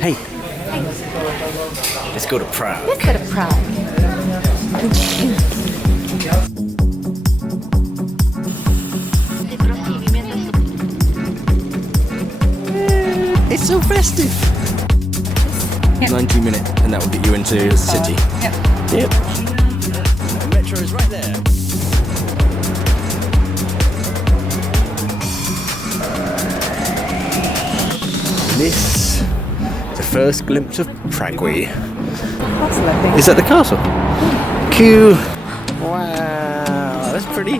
Hey, Hey, let's go to Prague. let's go to Prague. It's so festive. Yep. 90-minute, and that will get you into the city. Yep. Yep. The metro is right there. This is the first glimpse of Prague. Castle, I think. Is that the castle? Q. Wow, that's pretty.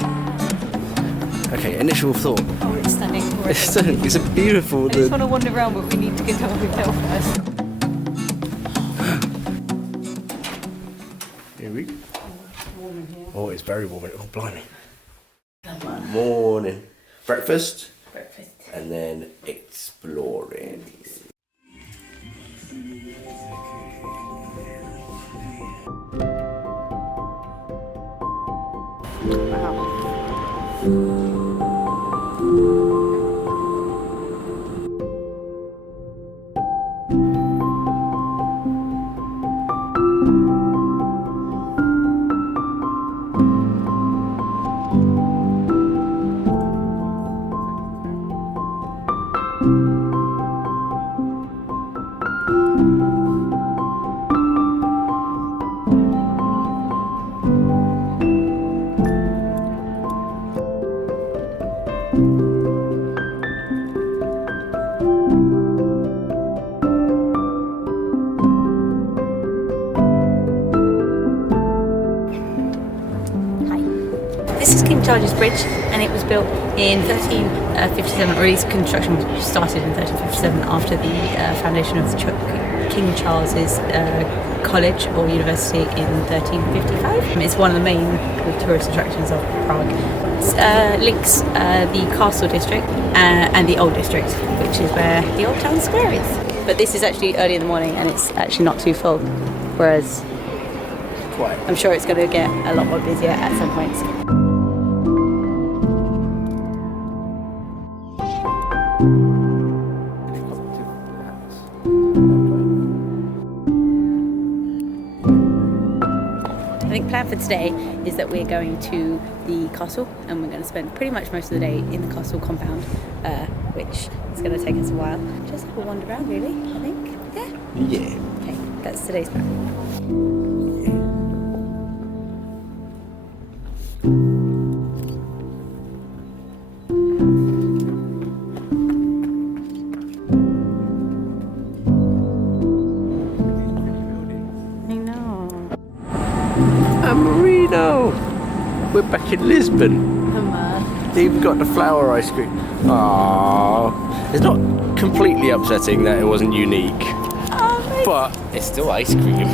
Okay, initial thought. Oh, it's stunning. It's a beautiful. I just want to wander around, but we need to get to our hotel first. Here we go. Oh, it's very warm. Oh, blimey. Morning. Breakfast. Breakfast. And then exploring. This is King Charles Bridge, and it was built in 1357, or at least construction started in 1357 after the foundation of King Charles's college or university in 1355. It's one of the main tourist attractions of Prague. It links the castle district and the old district, which is where the old town square is. But this is actually early in the morning, and it's actually not too full, whereas I'm sure it's going to get a lot more busier at some points. I think plan for today is that we're going to the castle, and we're going to spend pretty much most of the day in the castle compound, which is going to take us a while. Just have a wander around, really, I think. Yeah? Yeah. Okay, that's today's plan. Marino! We're back in Lisbon. They've got the flower ice cream. Aww. It's not completely upsetting that it wasn't unique, but it's still ice cream.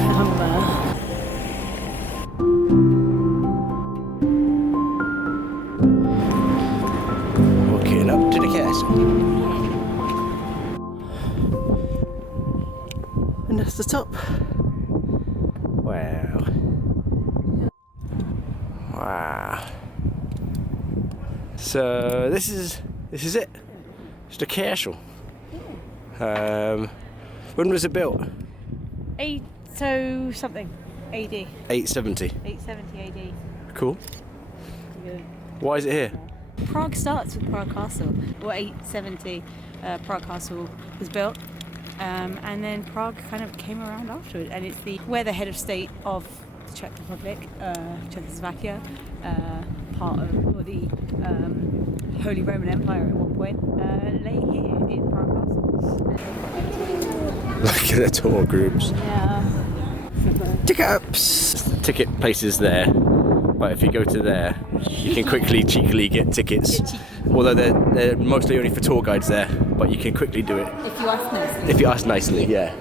Walking up to the castle. And that's the top. Wow. Wow. So this is it. It's the castle. When was it built? Something. AD. 870. 870 AD. Cool. Why is it here? Prague starts with Prague Castle. Well, 870 Prague Castle was built. And then Prague kind of came around afterward, and it's where the head of state of the Czech Republic, Czechoslovakia, part of the Holy Roman Empire at one point, lay here in Prague Castle. Look at the tour groups. Yeah. Tickets! Ticket places there, but if you go to there, you can quickly, cheekily get tickets. Although they're mostly only for tour guides there, but you can quickly do it. If you ask nicely. If you ask nicely, yeah.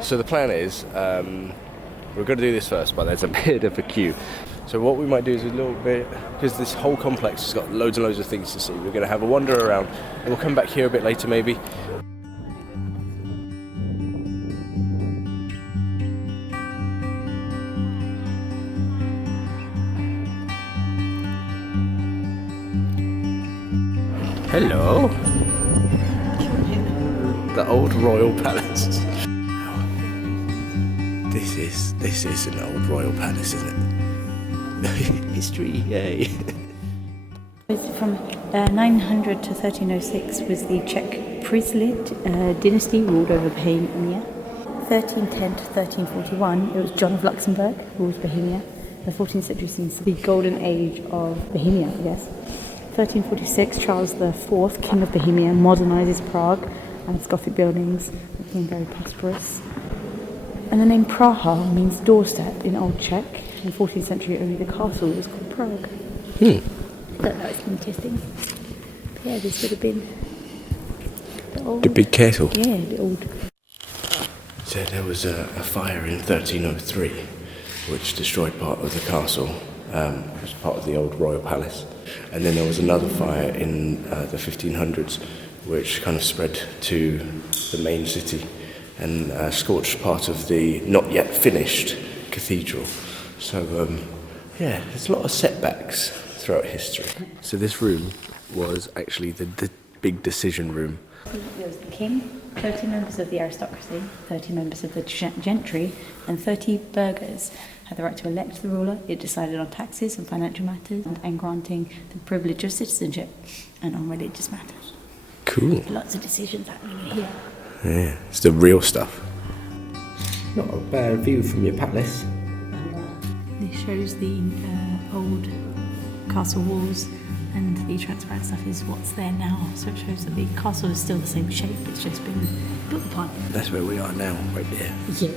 So the plan is, we're going to do this first, but there's a bit of a queue. So what we might do is a little bit, because this whole complex has got loads and loads of things to see. We're going to have a wander around, and we'll come back here a bit later maybe. Hello. The old royal palace. This is an old royal palace, isn't it? History, yay. From 900 to 1306 was the Czech priesthood dynasty ruled over Bohemia. 1310 to 1341 it was John of Luxembourg who ruled Bohemia. The 14th century seems the golden age of Bohemia, I guess. 1346 Charles IV, King of Bohemia, modernises Prague and its Gothic buildings, became very prosperous. And the name Praha means doorstep in Old Czech. In the 14th century, only the castle was called Prague. I thought that was interesting. But yeah, this would have been The big castle. Yeah, the old. So there was a fire in 1303 which destroyed part of the castle. It was part of the old royal palace. And then there was another fire in the 1500s which kind of spread to the main city and scorched part of the not yet finished cathedral. So yeah, there's a lot of setbacks throughout history. So this room was actually the big decision room. There was the king, 30 members of the aristocracy, 30 members of the gentry, and 30 burghers had the right to elect the ruler. It decided on taxes and financial matters and granting the privilege of citizenship and on religious matters. Cool. Lots of decisions happening here. Yeah, it's the real stuff. Not a bad view from your palace. This shows the old castle walls, and the transparent stuff is what's there now. So it shows that the castle is still the same shape, it's just been built upon. That's where we are now, right there. Yeah.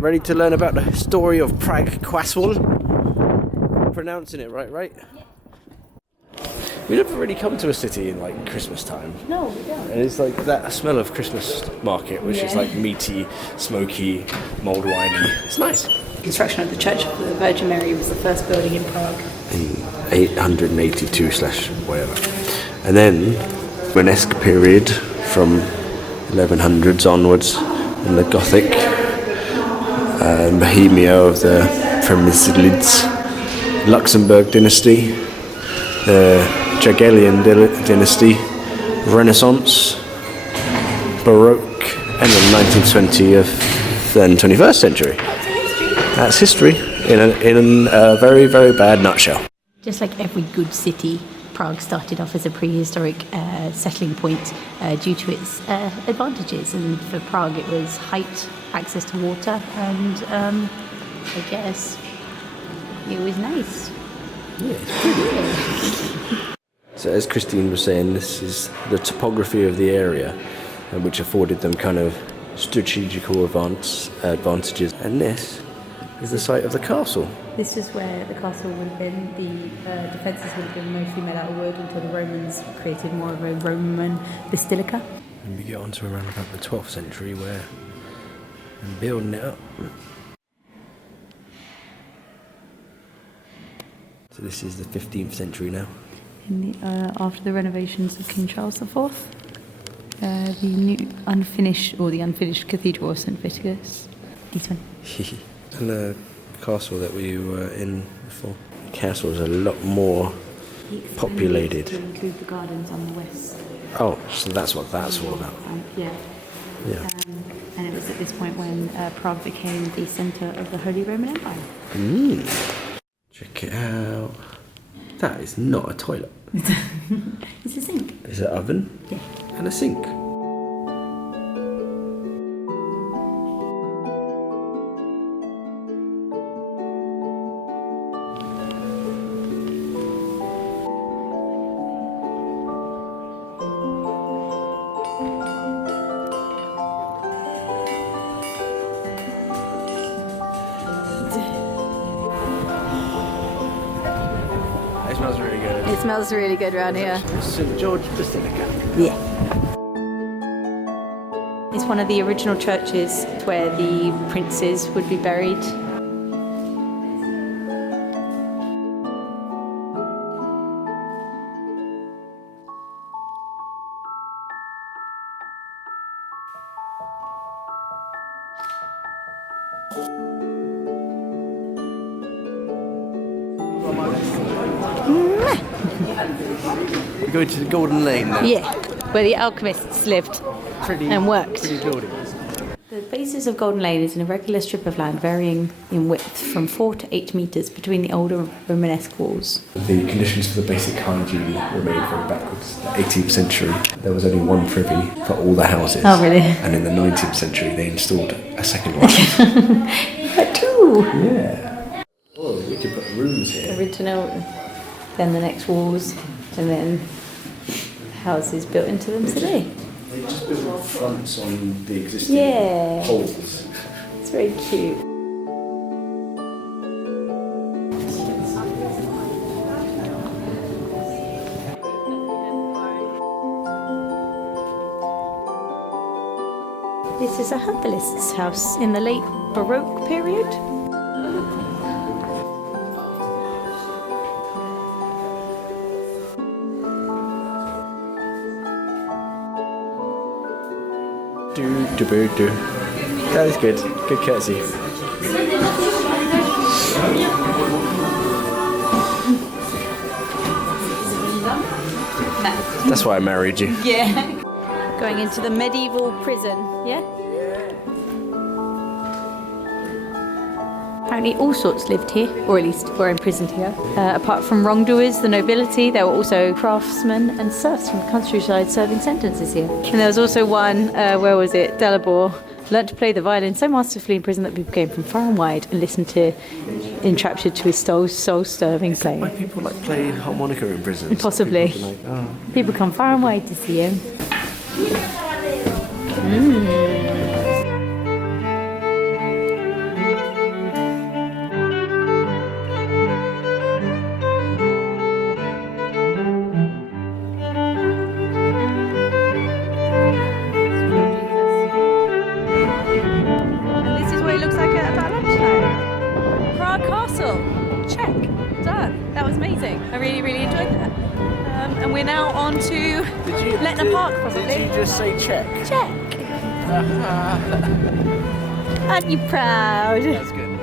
Ready to learn about the story of Prague Castle? Pronouncing it right? Yeah. We never really come to a city in like Christmas time. No, we don't. And it's like that smell of Christmas market, which is like meaty, smoky, mulled winey. It's nice. Construction of the Church of the Virgin Mary was the first building in Prague. In 882/whatever. And then Romanesque period from 1100s onwards, and the Gothic. Bohemia of the Premisslids, Luxembourg dynasty, the Jagiellon dynasty, Renaissance, Baroque, and the 19th, 20th, then 21st century. That's history in a very, very bad nutshell. Just like every good city, Prague started off as a prehistoric settling point due to its advantages. And for Prague, it was height, access to water, and I guess it was nice. Yeah, it's pretty. So as Christine was saying, this is the topography of the area, which afforded them kind of strategical advantages. And this is the site of the castle. This is where the castle would have been. The defences would have been mostly made out of wood until the Romans created more of a Roman basilica. And we get on to around about the 12th century where they're building it up. So this is the 15th century now. After the renovations of King Charles IV, the unfinished cathedral of St. Vitus. This one. And the castle that we were in before. The castle is a lot more populated. To include the gardens on the west. Oh, so that's what that's all about. Yeah. And it was at this point when Prague became the centre of the Holy Roman Empire. Check it out. That is not a toilet. It's a sink. It's an oven? Yeah. And a sink. smells really good. It smells really good around here. St. George Basilica. Yeah. It's one of the original churches where the princes would be buried. We're going to the Golden Lane now. Yeah, where the alchemists lived and worked. Pretty buildings. The basis of Golden Lane is an irregular strip of land varying in width from 4 to 8 metres between the older Romanesque walls. The conditions for the basic hygiene remained very backwards. In the 18th century, there was only one privy for all the houses. Oh, really? And in the 19th century, they installed a second one. Two! Yeah. Oh, we could put rooms here. Original, then the next walls, and then houses built into them today. They just built fronts on the existing holes. It's very cute. This is a herbalist's house in the late Baroque period. Do. That is good. Good courtesy. That's why I married you. Yeah. Going into the medieval prison, yeah? Apparently all sorts lived here, or at least were imprisoned here. Apart from wrongdoers, the nobility, there were also craftsmen and serfs from the countryside serving sentences here. And there was also one, where was it? Delabore learnt to play the violin so masterfully in prison that people came from far and wide and listened to, enraptured to his soul-stirring playing. Why people like playing harmonica in prison? Possibly. Like, oh. People come far and wide to see him. Prague Castle, check, done. That was amazing. I really, really enjoyed that. And we're now on to Letna Park, probably. Did you just say check? Check. Aren't you proud? That's good.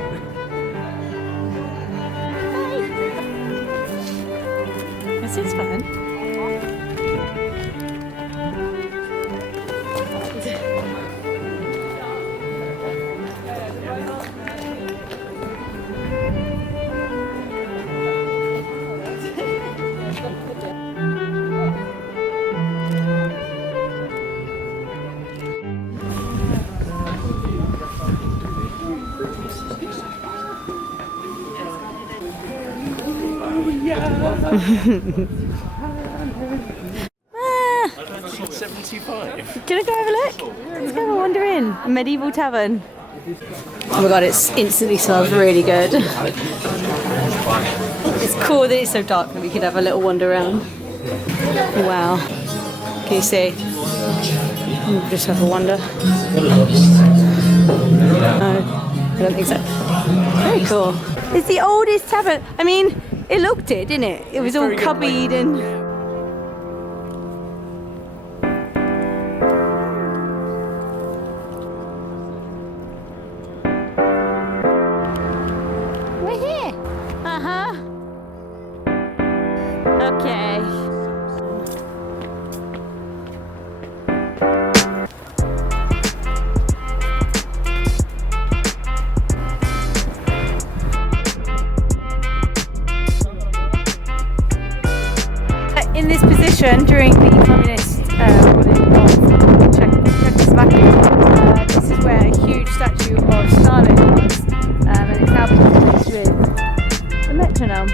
This is fun. Ah, 75. do you want to go have a look? Let's go have a wander in. A medieval tavern. Oh my god, it instantly smells really good. It's cool that it's so dark that we could have a little wander around. Wow. Can you see? We'll just have a wander. No, I don't think so. Very cool. It's the oldest tavern. I mean, it looked it, didn't it? It was all cubbied and... We're here. Uh-huh. Okay. In this position during the communist ruling of Czechoslovakia, this is where a huge statue of Stalin was, and it's now been replaced with a metronome.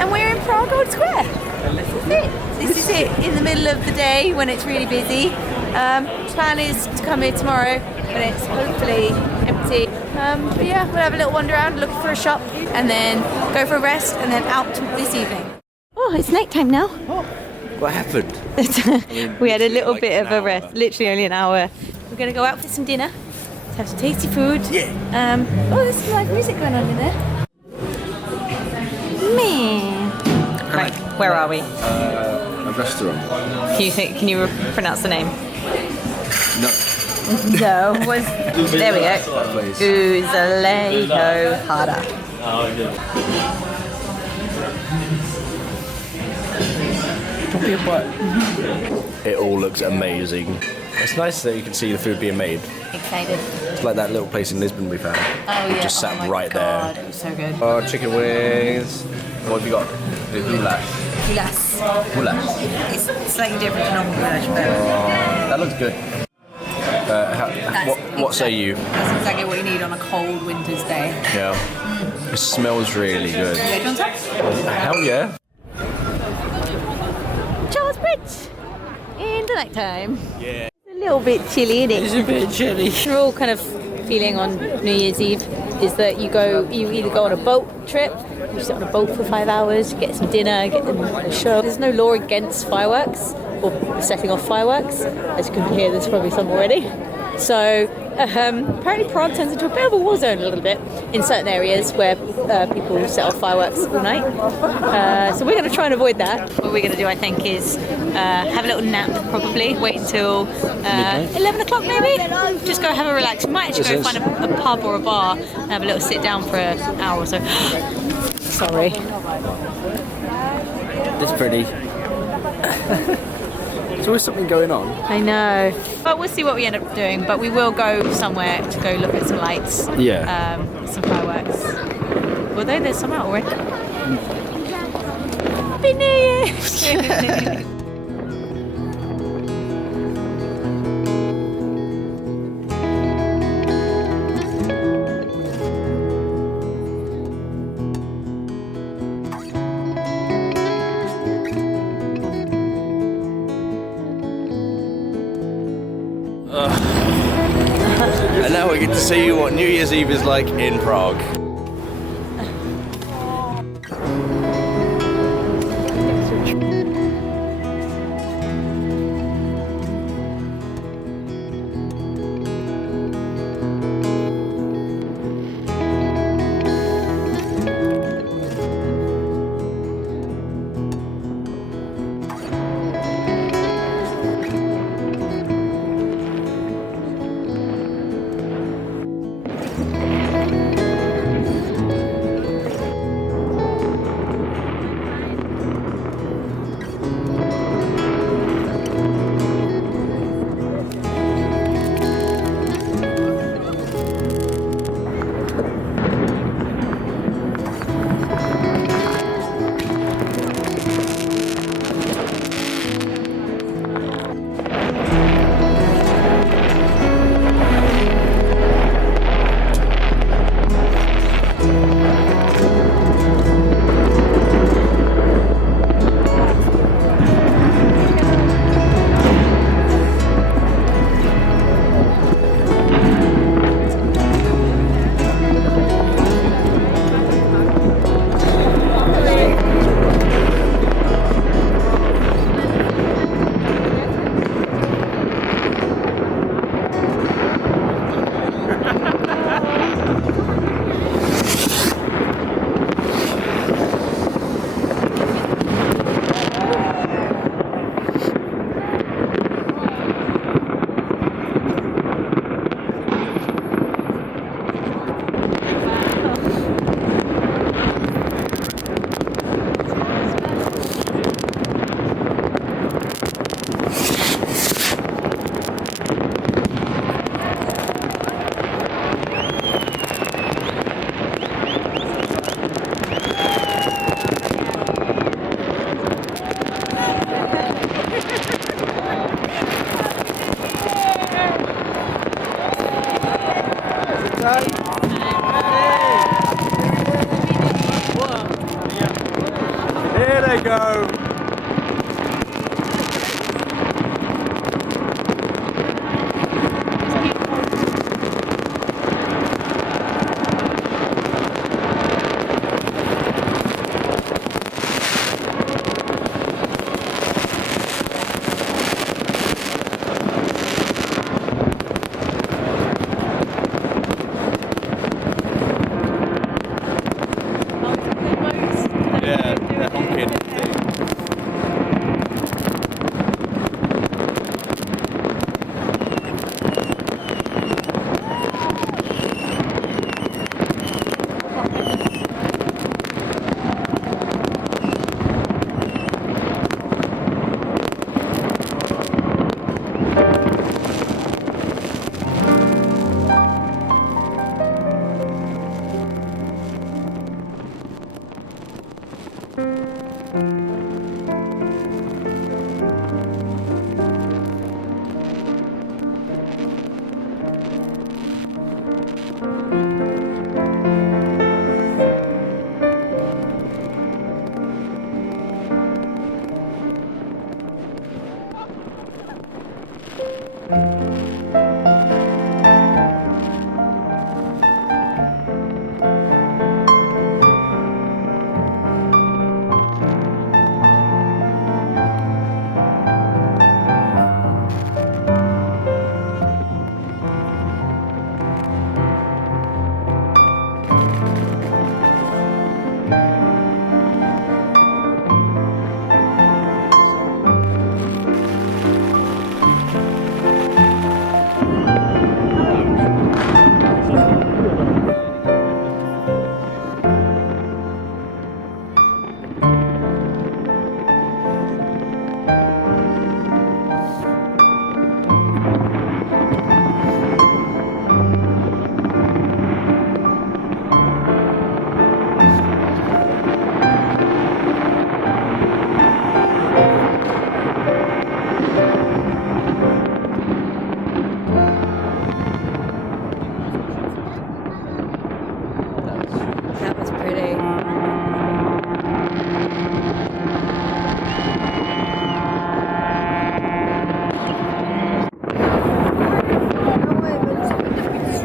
And we're in Prague Old Square. This is it in the middle of the day when it's really busy. Plan is to come here tomorrow when it's hopefully empty. But yeah, we'll have a little wander around, look for a shop, and then go for a rest, and then out this evening. Oh, it's night time now. What happened? We had a little like bit an of a hour. rest, literally only an hour. We're gonna go out for some dinner, have some tasty food. Yeah. Oh, there's some live music going on in there. Man. Right, where are we? A restaurant. Can you pronounce the name? No. No. There we go. Please. Gluschenko Harder. It all looks amazing. It's nice that you can see the food being made. Excited. It's like that little place in Lisbon we found. Oh yeah. Just sat oh my right God, there. It was so good. Oh, chicken wings. What have you got? The goulash. Goulash. Goulash. It's slightly different to normal goulash, but That looks good. What say you? that's exactly what you need on a cold winter's day. Yeah. It smells really good. Do you want some? Hell yeah. Charles Bridge in the night time. Yeah. A little bit chilly, isn't it? It's a bit chilly. We're all kind of feeling on New Year's Eve is that you either go on a boat trip, you sit on a boat for 5 hours, get some dinner, get a show. There's no law against fireworks or setting off fireworks. As you can hear, there's probably some already. So apparently Prague turns into a bit of a war zone a little bit in certain areas where people set off fireworks all night. So we're going to try and avoid that. What we're going to do, I think, is have a little nap probably, wait until 11 o'clock maybe. Just go have a relax. We might actually go find a pub or a bar and have a little sit down for an hour or so. Sorry. It's pretty. There's always something going on. I know. But we'll see what we end up doing. But we will go somewhere to go look at some lights. Yeah. Some fireworks. Although there's some out already. Happy New Year! And now we get to see what New Year's Eve is like in Prague.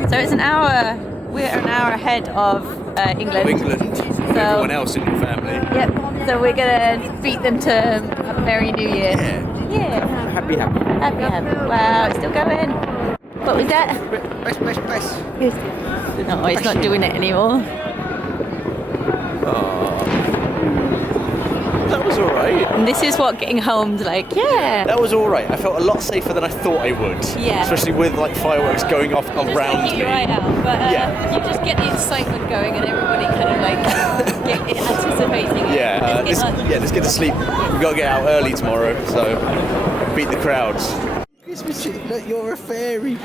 So it's an hour. We're an hour ahead of England. Everyone else in your family. Yep. So we're gonna beat them to a Merry New Year. Yeah. Happy. Wow, it's still going. What was that? Press. No, it's not doing it anymore. That was alright. And this is what getting home's like. Yeah. That was alright. I felt a lot safer than I thought I would. Yeah. Especially with like fireworks going off around me. Right out, but Yeah. you just get the excitement going and everybody kind of like get anticipating it. Yeah, let's get to sleep. We've got to get out early tomorrow, so beat the crowds. Christmas tree, look, you're a fairy.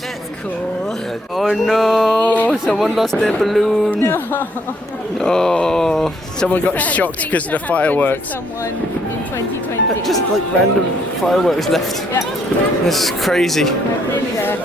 That's cool. Oh no, someone lost their balloon. No. Oh, someone got shocked because of the fireworks. Someone in 2020. Just like random fireworks left. Yeah. This is crazy. Really there.